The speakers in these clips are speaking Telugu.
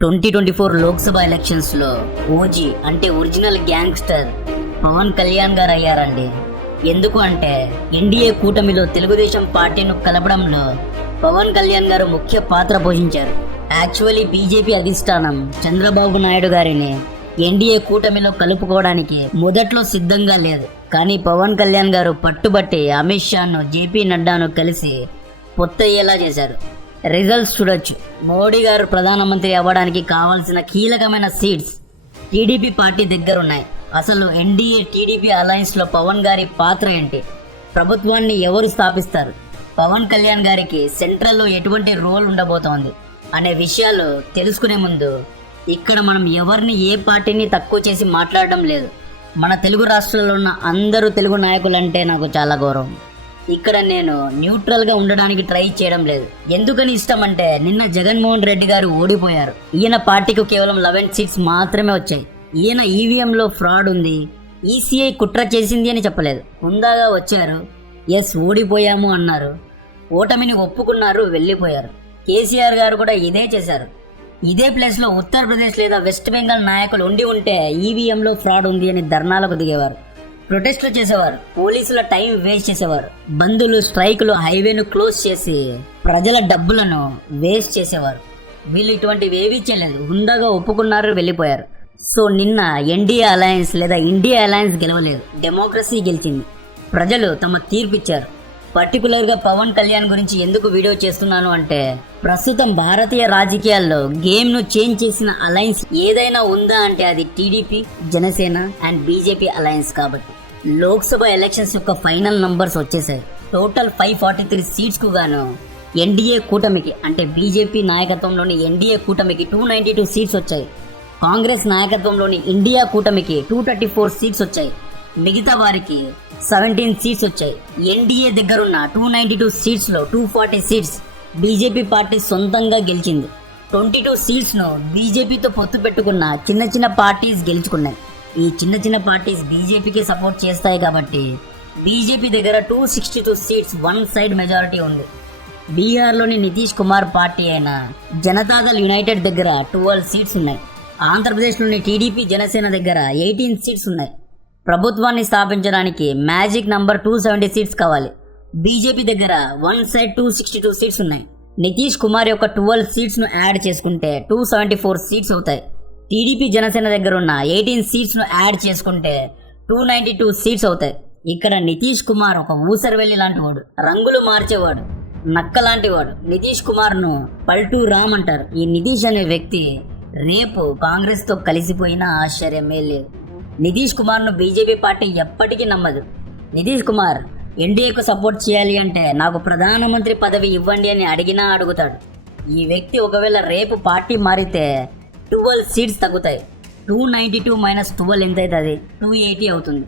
2024 లోక్సభ ఎలక్షన్స్ లో ఓజీ అంటే ఒరిజినల్ గ్యాంగ్స్టర్ పవన్ కళ్యాణ్ గారు అయ్యారండి. ఎందుకు అంటే ఎన్డీఏ కూటమిలో తెలుగుదేశం పార్టీను కలపడంలో పవన్ కళ్యాణ్ గారు ముఖ్య పాత్ర పోషించారు. యాక్చువల్లీ బీజేపీ అధిష్టానం చంద్రబాబు నాయుడు గారిని ఎన్డీఏ కూటమిలో కలుపుకోవడానికి మొదట్లో సిద్ధంగా లేదు. కానీ పవన్ కళ్యాణ్ గారు పట్టుబట్టి అమిత్ షాను, జేపీ నడ్డాను కలిసి పొత్తయ్యేలా చేశారు. రిజల్ట్స్ చూడొచ్చు. మోడీ గారు ప్రధానమంత్రి అవ్వడానికి కావాల్సిన కీలకమైన సీట్స్ టీడీపీ పార్టీ దగ్గర ఉన్నాయి. అసలు ఎన్డీఏ టీడీపీ అలయన్స్ లో పవన్ గారి పాత్ర ఏంటి? ప్రభుత్వాన్ని ఎవరు స్థాపిస్తారు? పవన్ కళ్యాణ్ గారికి సెంట్రల్లో ఎటువంటి రోల్ ఉండబోతోంది అనే విషయాలు తెలుసుకునే ముందు ఇక్కడ మనం ఎవరిని ఏ పార్టీని తక్కువ చేసి మాట్లాడడం లేదు. మన తెలుగు రాష్ట్రాల్లో ఉన్న అందరూ తెలుగు నాయకులంటే నాకు చాలా గౌరవం. ఇక్కడ నేను న్యూట్రల్ గా ఉండడానికి ట్రై చేయడం లేదు. ఎందుకని ఇష్టం అంటే నిన్న జగన్మోహన్ రెడ్డి గారు ఓడిపోయారు. ఈయన పార్టీకి కేవలం 11 సీట్స్ మాత్రమే వచ్చాయి. ఈయన ఈవీఎంలో ఫ్రాడ్ ఉంది, ఈసీఐ కుట్ర చేసింది అని చెప్పలేదు. హుందాగా వచ్చారు, ఎస్ ఓడిపోయాము అన్నారు, ఓటమిని ఒప్పుకున్నారు, వెళ్ళిపోయారు. కేసీఆర్ గారు కూడా ఇదే చేశారు. ఇదే ప్లేస్ లో ఉత్తరప్రదేశ్ లేదా వెస్ట్ బెంగాల్ నాయకులు ఉండి ఉంటే ఈవీఎంలో ఫ్రాడ్ ఉంది అని ధర్నాలకు దిగేవారు, ప్రొటెస్ట్లు చేసేవారు, పోలీసుల టైం వేస్ట్ చేసేవారు, బందులు, స్ట్రైకులు, హైవేను క్లోజ్ చేసి ప్రజల డబ్బులను వేస్ట్ చేసేవారు. వీళ్ళు ఇటువంటివి ఏవీ చేయలేదు, హుందాగా ఒప్పుకున్నారు, వెళ్ళిపోయారు. సో నిన్న ఎన్డీఏ అలయన్స్ లేదా ఇండియా అలయన్స్ గెలవలేదు, డెమోక్రసీ గెలిచింది. ప్రజలు తమ తీర్పిచ్చారు. పర్టికులర్గా పవన్ కళ్యాణ్ గురించి ఎందుకు వీడియో చేస్తున్నాను అంటే ప్రస్తుతం భారతీయ రాజకీయాల్లో గేమ్ను చేంజ్ చేసిన అలయన్స్ ఏదైనా ఉందా అంటే అది TDP, Janasena and BJP alliance. కాబట్టి లోక్సభ ఎలక్షన్స్ యొక్క ఫైనల్ నంబర్స్ వచ్చేసాయి. టోటల్ 543 సీట్స్ కు గాను ఎన్డీఏ కూటమికి అంటే బీజేపీ నాయకత్వంలోని ఎన్డీఏ కూటమికి 292 సీట్స్ వచ్చాయి. కాంగ్రెస్ నాయకత్వంలోని ఇండియా కూటమికి 234 సీట్స్ వచ్చాయి. మిగతా వారికి 17 సీట్స్ వచ్చాయి. ఎన్డీఏ దగ్గరున్న 292 సీట్స్ లో 240 సీట్స్ బీజేపీ పార్టీ సొంతంగా గెలిచింది. 22 సీట్స్ ను బీజేపీతో పొత్తు పెట్టుకున్న చిన్న చిన్న పార్టీస్ గెలుచుకున్నాయి. ఈ చిన్న చిన్న పార్టీస్ బీజేపీకి సపోర్ట్ చేస్తాయి కాబట్టి బీజేపీ దగ్గర 262 సీట్స్ వన్ సైడ్ మెజారిటీ ఉంది. బీహార్లోని నితీష్ కుమార్ పార్టీ అయిన జనతాదళ్ యునైటెడ్ దగ్గర 12 సీట్స్ ఉన్నాయి. ఆంధ్రప్రదేశ్లోని టీడీపీ, జనసేన దగ్గర 18 సీట్స్ ఉన్నాయి. ప్రభుత్వాన్ని స్థాపించడానికి మ్యాజిక్ నంబర్ 270 సీట్స్ కావాలి. బీజేపీ దగ్గర వన్ సైడ్ 262 సీట్స్ ఉన్నాయి. నితీష్ కుమార్ యొక్క 12 సీట్స్ ను యాడ్ చేసుకుంటే 274 సీట్స్ అవుతాయి. టీడీపీ, జనసేన దగ్గర ఉన్న 18 సీట్స్ ను యాడ్ చేసుకుంటే 292 సీట్స్ అవుతాయి. ఇక్కడ నితీష్ కుమార్ ఒక ఊసరవెల్లి లాంటి వాడు, రంగులు మార్చేవాడు, నక్క లాంటి వాడు. నితీష్ కుమార్ ను పల్టూ రామ్ అంటారు. ఈ నితీష్ అనే వ్యక్తి రేపు కాంగ్రెస్ తో కలిసిపోయినా ఆశ్చర్యమే లేదు. నితీష్ కుమార్ ను బీజేపీ పార్టీ ఎప్పటికీ నమ్మదు. నితీష్ కుమార్ ఎన్డీఏకు సపోర్ట్ చేయాలి అంటే నాకు ప్రధానమంత్రి పదవి ఇవ్వండి అని అడిగినా అడుగుతాడు. ఈ వ్యక్తి ఒకవేళ రేపు పార్టీ మారితే 12 సీట్స్ తగ్గుతాయి. 292 మైనస్ 12 ఎంత అవుతుంది? 280 అవుతుంది.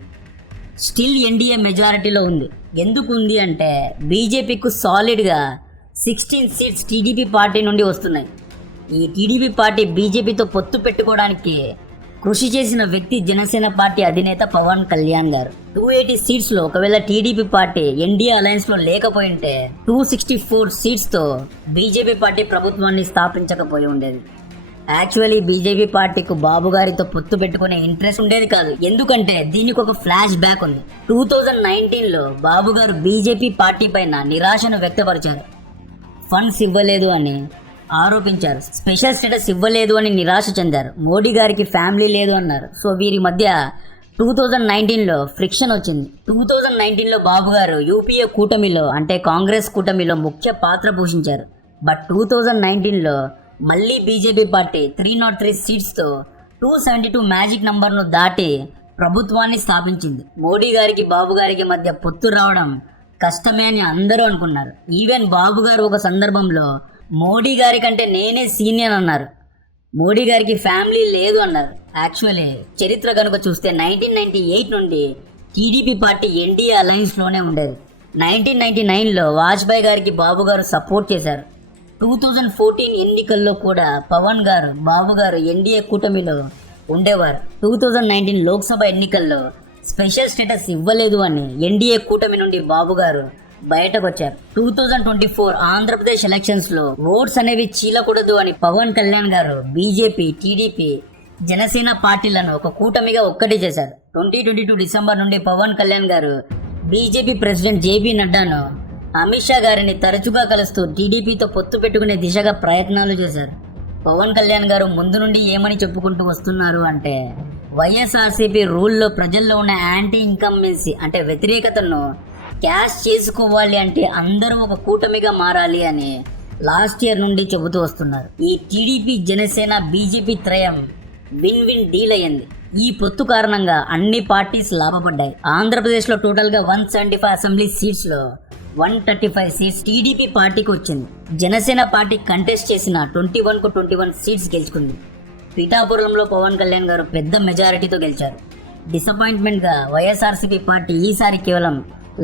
స్టిల్ ఎన్డీఏ మెజారిటీలో ఉంది. ఎందుకు ఉంది అంటే బీజేపీకు సాలిడ్గా 16 సీట్స్ టీడీపీ పార్టీ నుండి వస్తున్నాయి. ఈ టీడీపీ పార్టీ బీజేపీతో పొత్తు పెట్టుకోవడానికి కృషి చేసిన వ్యక్తి జనసేన పార్టీ అధినేత పవన్ కళ్యాణ్ గారు. 280 సీట్స్ లో ఒకవేళ టీడీపీ పార్టీ ఎన్డీఏ అలయన్స్ లో లేకపోయింటే 264 సీట్స్ తో బీజేపీ పార్టీ ప్రభుత్వాన్ని స్థాపించకపోయి ఉండేది. యాక్చువల్లీ బీజేపీ పార్టీకు బాబు గారితో పొత్తు పెట్టుకునే ఇంట్రెస్ట్ ఉండేది కాదు. ఎందుకంటే దీనికి ఒక ఫ్లాష్ బ్యాక్ ఉంది. 2019లో బాబు గారు బీజేపీ పార్టీ పైన నిరాశను వ్యక్తపరిచారు. ఫండ్స్ ఇవ్వలేదు అని ఆరోపించారు. స్పెషల్ స్టేటస్ ఇవ్వలేదు అని నిరాశ చెందారు. మోడీ గారికి ఫ్యామిలీ లేదు అన్నారు. సో వీరి మధ్య 2019లో ఫ్రిక్షన్ వచ్చింది. 2019లో బాబు గారు యూపీఏ కూటమిలో అంటే కాంగ్రెస్ కూటమిలో ముఖ్య పాత్ర పోషించారు. బట్ 2019లో మళ్ళీ బీజేపీ పార్టీ 303 సీట్స్తో 272 మ్యాజిక్ నంబర్ను దాటి ప్రభుత్వాన్ని స్థాపించింది. మోడీ గారికి బాబు గారికి మధ్య పొత్తు రావడం కష్టమే అని అందరూ అనుకున్నారు. ఈవెన్ బాబు గారు ఒక సందర్భంలో మోడీ గారి కంటే నేనే సీనియర్ అన్నారు. మోడీ గారికి ఫ్యామిలీ లేదు అన్నారు. యాక్చువల్లీ చరిత్ర కనుక చూస్తే 1998 నుండి టీడీపీ పార్టీ ఎన్డీఏ అలయన్స్లోనే ఉండేది. 1999లో వాజ్పేయి గారికి బాబు గారు సపోర్ట్ చేశారు. 2014 ఎన్నికల్లో కూడా పవన్ గారు, బాబు గారు ఎన్డీఏ కూటమిలో ఉండేవారు. 2019 లోక్సభ ఎన్నికల్లో స్పెషల్ స్టేటస్ ఇవ్వలేదు అని ఎన్డీఏ కూటమి నుండి బాబు గారు బయటకు వచ్చారు. 2024 ఆంధ్రప్రదేశ్ ఎలక్షన్స్ లో ఓట్స్ అనేవి చీలకూడదు అని పవన్ కళ్యాణ్ గారు బీజేపీ, టీడీపీ, జనసేన పార్టీలను ఒక కూటమిగా ఒక్కటి చేశారు. 2022 డిసెంబర్ నుండి పవన్ కళ్యాణ్ గారు బీజేపీ ప్రెసిడెంట్ జేపీ నడ్డాను, అమిత్ షా గారిని తరచుగా కలుస్తూ టీడీపీతో పొత్తు పెట్టుకునే దిశగా ప్రయత్నాలు చేశారు. పవన్ కళ్యాణ్ గారు ముందు నుండి ఏమని చెప్పుకుంటూ వస్తున్నారు అంటే, వైఎస్ఆర్సీపీ రూల్లో ప్రజల్లో ఉన్న యాంటీ ఇన్కంబెన్సీ అంటే వ్యతిరేకతను క్యాష్ చేసుకోవాలి అంటే అందరూ ఒక కూటమిగా మారాలి అని లాస్ట్ ఇయర్ నుండి చెబుతూ వస్తున్నారు. ఈ టీడీపీ, జనసేన, బీజేపీ త్రయం విన్ విన్ డీల్ అయ్యింది. ఈ పొత్తు కారణంగా అన్ని పార్టీస్ లాభపడ్డాయి. ఆంధ్రప్రదేశ్లో టోటల్గా 175 అసెంబ్లీ సీట్స్లో 135 సీట్స్ టీడీపీ పార్టీకి వచ్చింది. జనసేన పార్టీ కంటెస్ట్ చేసిన 21కు 21 సీట్స్ గెలుచుకుంది. పిఠాపురంలో పవన్ కళ్యాణ్ గారు పెద్ద మెజారిటీతో గెలిచారు. డిసప్పాయింట్మెంట్గా వైఎస్ఆర్సీపీ పార్టీ ఈసారి కేవలం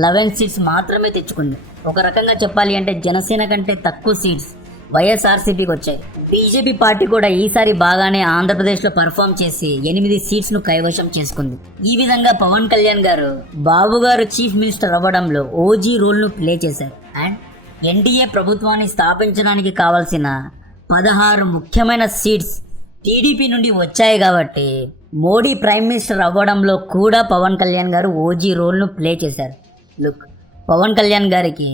11 సీట్స్ మాత్రమే తెచ్చుకుంది. ఒక రకంగా చెప్పాలి అంటే జనసేన కంటే తక్కువ సీట్స్ వైఎస్ఆర్సీపీకి వచ్చాయి. బీజేపీ పార్టీ కూడా ఈసారి బాగానే ఆంధ్రప్రదేశ్లో పర్ఫామ్ చేసి 8 సీట్స్ను కైవశం చేసుకుంది. ఈ విధంగా పవన్ కళ్యాణ్ గారు బాబు గారు చీఫ్ మినిస్టర్ అవ్వడంలో ఓజీ రోల్ను ప్లే చేశారు. అండ్ ఎన్డీఏ ప్రభుత్వాన్ని స్థాపించడానికి కావాల్సిన 16 ముఖ్యమైన సీట్స్ టీడీపీ నుండి వచ్చాయి కాబట్టి మోడీ ప్రైమ్ మినిస్టర్ అవ్వడంలో కూడా పవన్ కళ్యాణ్ గారు ఓజీ రోల్ను ప్లే చేశారు. లుక్, పవన్ కళ్యాణ్ గారికి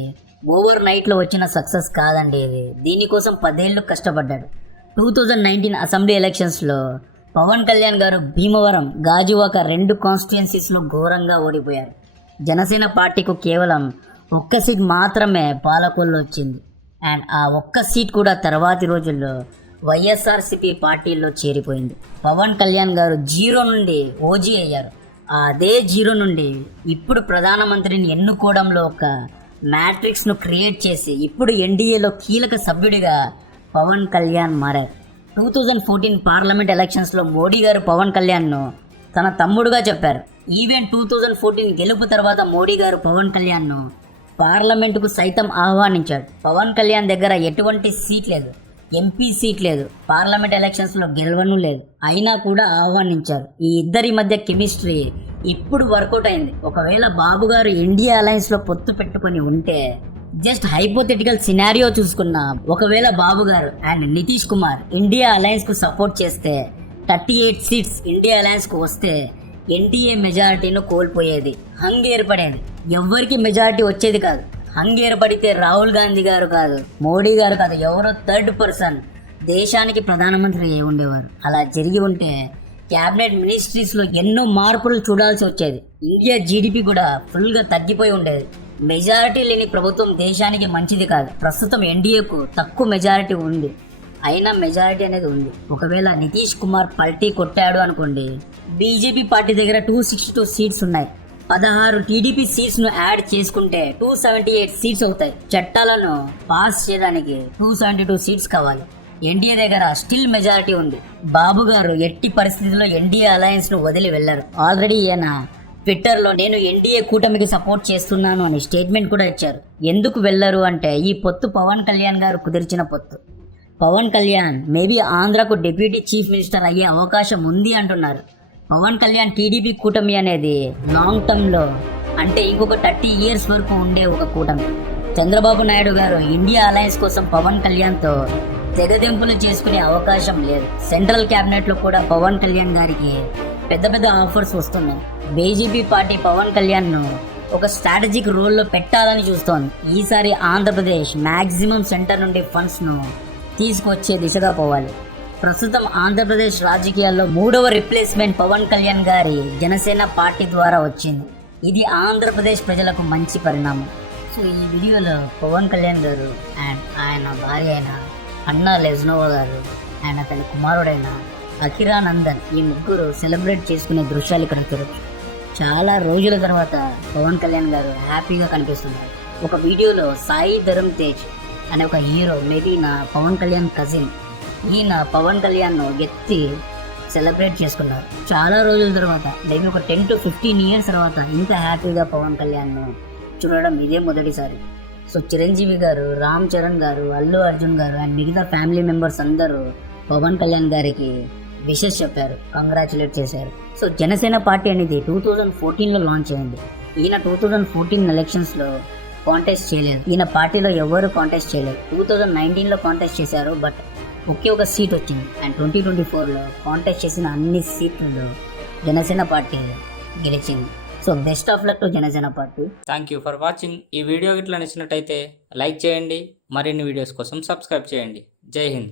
ఓవర్ నైట్లో వచ్చిన సక్సెస్ కాదండి ఇది. దీనికోసం 10 ఏళ్ళు కష్టపడ్డాడు. 2019 అసెంబ్లీ ఎలక్షన్స్లో పవన్ కళ్యాణ్ గారు భీమవరం, గాజువాక 2 కాన్స్టిట్యుయెన్సీస్లో ఘోరంగా ఓడిపోయారు. జనసేన పార్టీకు కేవలం 1 సీట్ మాత్రమే పాలకొల్లో వచ్చింది. అండ్ ఆ 1 సీట్ కూడా తర్వాతి రోజుల్లో వైఎస్ఆర్సీపీ పార్టీలో చేరిపోయింది. పవన్ కళ్యాణ్ గారు 0 నుండి ఓజీ అయ్యారు. అదే 0 నుండి ఇప్పుడు ప్రధానమంత్రిని ఎన్నుకోవడంలో ఒక మ్యాట్రిక్స్ను క్రియేట్ చేసి ఇప్పుడు ఎన్డీఏలో కీలక సభ్యుడిగా పవన్ కళ్యాణ్ మారారు. 2014 పార్లమెంట్ ఎలక్షన్స్లో మోడీ గారు పవన్ కళ్యాణ్ను తన తమ్ముడుగా చెప్పారు. ఈవెన్ 2014 గెలుపు తర్వాత మోడీ గారు పవన్ కళ్యాణ్ను పార్లమెంటుకు సైతం ఆహ్వానించాడు. పవన్ కళ్యాణ్ దగ్గర ఎటువంటి సీట్ లేదు, ఎంపీ సీట్ లేదు, పార్లమెంట్ ఎలక్షన్స్లో గెలవను లేదు, అయినా కూడా ఆహ్వానించారు. ఈ ఇద్దరి మధ్య కెమిస్ట్రీ ఇప్పుడు వర్కౌట్ అయింది. ఒకవేళ బాబు గారు ఇండియా అలయన్స్లో పొత్తు పెట్టుకొని ఉంటే, జస్ట్ హైపోథెటికల్ సినారియో చూసుకున్న, ఒకవేళ బాబు గారు అండ్ నితీష్ కుమార్ ఇండియా అలయన్స్కు సపోర్ట్ చేస్తే 38 సీట్స్ ఇండియా అలయన్స్కు వస్తే ఎన్డీఏ మెజారిటీను కోల్పోయేది. హంగ్ ఏర్పడేది. ఎవ్వరికి మెజారిటీ వచ్చేది కాదు. హంగ్ ఏర్పడితే రాహుల్ గాంధీ గారు కాదు, మోడీ గారు కాదు, ఎవరో థర్డ్ పర్సన్ దేశానికి ప్రధానమంత్రి అయి ఉండేవారు. అలా జరిగి ఉంటే క్యాబినెట్ మినిస్ట్రీస్లో ఎన్నో మార్పులు చూడాల్సి వచ్చేది. ఇండియా జీడిపి కూడా ఫుల్గా తగ్గిపోయి ఉండేది. మెజారిటీ లేని ప్రభుత్వం దేశానికి మంచిది కాదు. ప్రస్తుతం ఎన్డీఏకు తక్కువ మెజారిటీ ఉంది, అయినా మెజారిటీ అనేది ఉంది. ఒకవేళ నితీష్ కుమార్ పల్టీ కొట్టాడు అనుకోండి, బీజేపీ పార్టీ దగ్గర 262 సీట్స్ ఉన్నాయి. 16 టీడీపీ సీట్స్ను యాడ్ చేసుకుంటే 278 సీట్స్ అవుతాయి. చట్టాలను పాస్ చేయడానికి 272 సీట్స్ కావాలి. ఎన్డీఏ దగ్గర స్టిల్ మెజారిటీ ఉంది. బాబు గారు ఎట్టి పరిస్థితుల్లో ఎన్డీఏ అలయన్స్ను వదిలి వెళ్లారు. ఆల్రెడీ ఈయన ట్విట్టర్లో నేను ఎన్డీఏ కూటమికి సపోర్ట్ చేస్తున్నాను అని స్టేట్మెంట్ కూడా ఇచ్చారు. ఎందుకు వెళ్లరు అంటే, ఈ పొత్తు పవన్ కళ్యాణ్ గారు కుదిర్చిన పొత్తు. పవన్ కళ్యాణ్ మేబీ ఆంధ్రకు డిప్యూటీ చీఫ్ మినిస్టర్ అయ్యే అవకాశం ఉంది అంటున్నారు. పవన్ కళ్యాణ్ టీడీపీ కూటమి అనేది లాంగ్ టర్మ్లో అంటే ఇంకొక 30 ఇయర్స్ వరకు ఉండే ఒక కూటమి. చంద్రబాబు నాయుడు గారు ఇండియా అలయన్స్ కోసం పవన్ కళ్యాణ్తో తెగదెంపులు చేసుకునే అవకాశం లేదు. సెంట్రల్ క్యాబినెట్లో కూడా పవన్ కళ్యాణ్ గారికి పెద్ద పెద్ద ఆఫర్స్ వస్తున్నాయి. బీజేపీ పార్టీ పవన్ కళ్యాణ్ను ఒక స్ట్రాటజిక్ రోల్లో పెట్టాలని చూస్తోంది. ఈసారి ఆంధ్రప్రదేశ్ మ్యాక్సిమం సెంటర్ నుండి ఫండ్స్ను తీసుకొచ్చే దిశగా పోవాలి. ప్రస్తుతం ఆంధ్రప్రదేశ్ రాజకీయాల్లో 3వ రిప్లేస్మెంట్ పవన్ కళ్యాణ్ గారి జనసేన పార్టీ ద్వారా వచ్చింది. ఇది ఆంధ్రప్రదేశ్ ప్రజలకు మంచి పరిణామం. సో ఈ వీడియోలో పవన్ కళ్యాణ్ గారు అండ్ ఆయన భార్య అయిన అన్నా లెజ్నోవా గారు అండ్ అతని కుమారుడైన అఖిరానందన్ ఈ ముగ్గురు సెలబ్రేట్ చేసుకునే దృశ్యాలు ఇక్కడ చూడొచ్చు. చాలా రోజుల తర్వాత పవన్ కళ్యాణ్ గారు హ్యాపీగా కనిపిస్తున్నారు. ఒక వీడియోలో సాయి ధరమ్ తేజ్ అనే ఒక హీరో, మేబీ నా పవన్ కళ్యాణ్ కజిన్, ఈయన పవన్ కళ్యాణ్ను ఎత్తి సెలబ్రేట్ చేసుకున్నారు. చాలా రోజుల తర్వాత, మేబీ ఒక 10 to 15 ఇయర్స్ తర్వాత ఇంత హ్యాపీగా పవన్ కళ్యాణ్ను చూడడం ఇదే మొదటిసారి. సో చిరంజీవి గారు, రామ్ చరణ్ గారు, అల్లు అర్జున్ గారు అండ్ మిగతా ఫ్యామిలీ మెంబర్స్ అందరూ పవన్ కళ్యాణ్ గారికి విషెస్ చెప్పారు, కంగ్రాచులేట్ చేశారు. సో జనసేన పార్టీ అనేది 2014లో లాంచ్ అయింది. ఈయన 2014 ఎలక్షన్స్లో కాంటెస్ట్ చేయలేదు. ఈయన పార్టీలో ఎవరు కాంటెస్ట్ చేయలేదు. 2019లో కాంటెస్ట్ చేశారు, బట్ ఒకే ఒక సీట్ వచ్చింది. అండ్ 2024లో కాంటెస్ట్ చేసిన అన్ని సీట్లలో జనసేన పార్టీ గెలిచింది. So best of luck to Janasena party. Thank you for watching. ఈ వీడియో ఇట్లా నచ్చినట్టయితే లైక్ చేయండి. మరిన్ని వీడియోస్ కోసం సబ్స్క్రైబ్ చేయండి. జై హింద్.